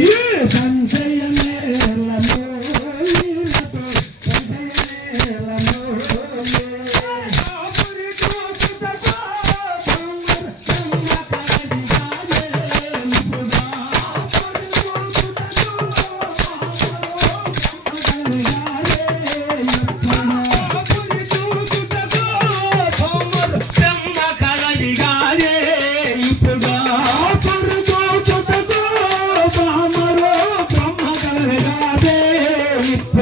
Yeah.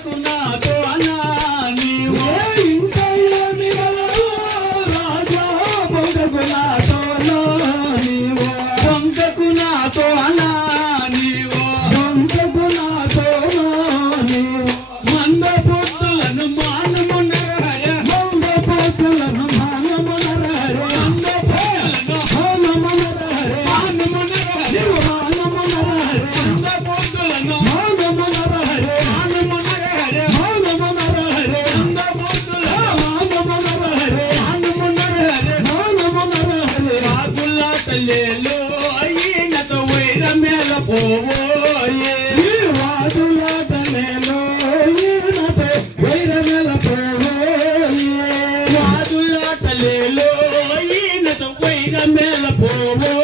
con గమ్మేల పోవో.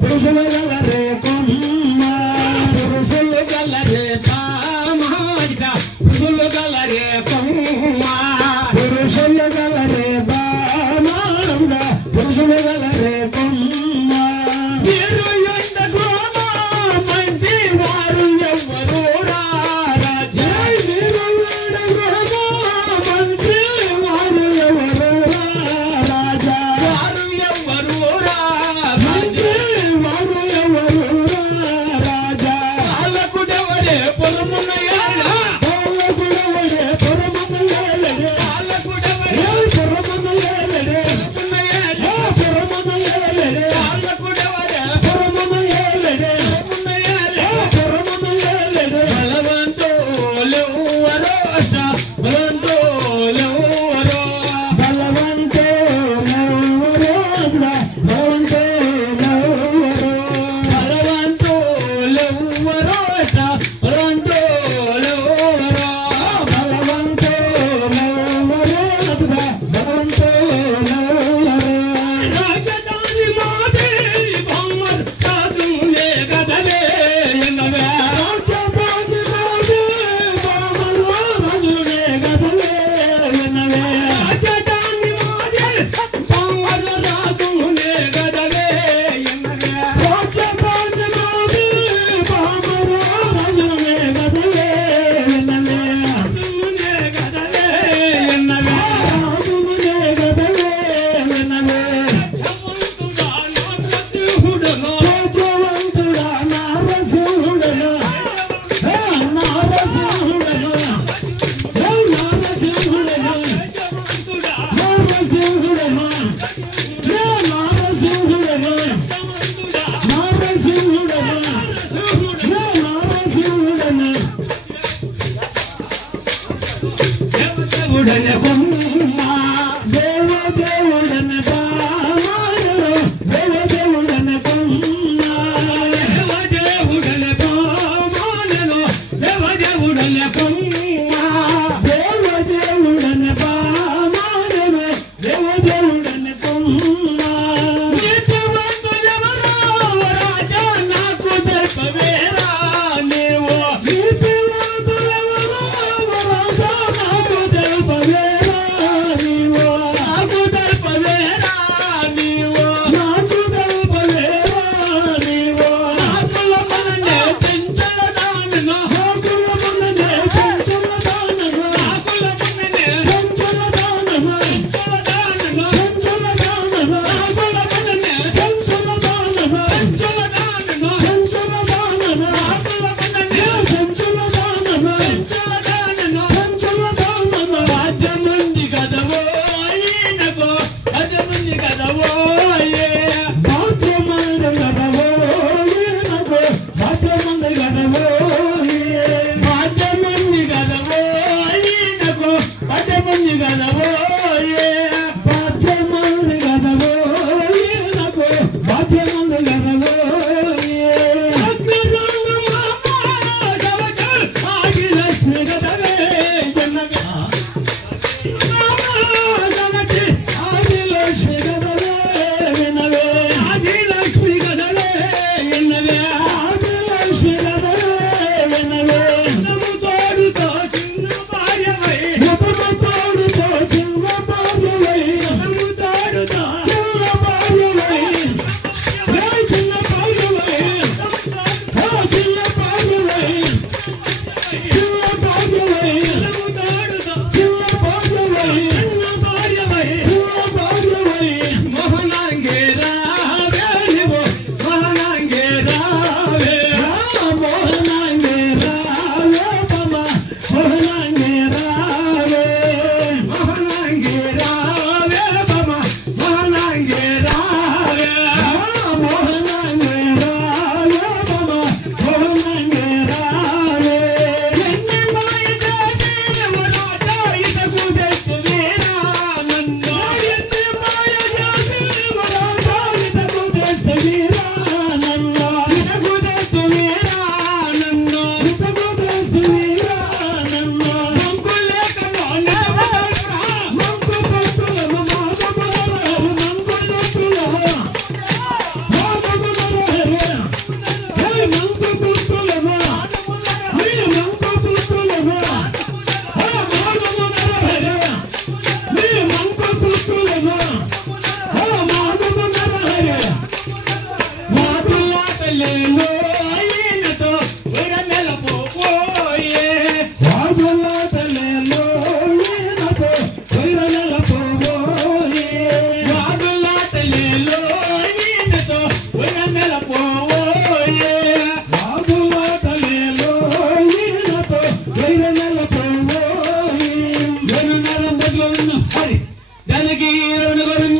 Pero yo step Để em.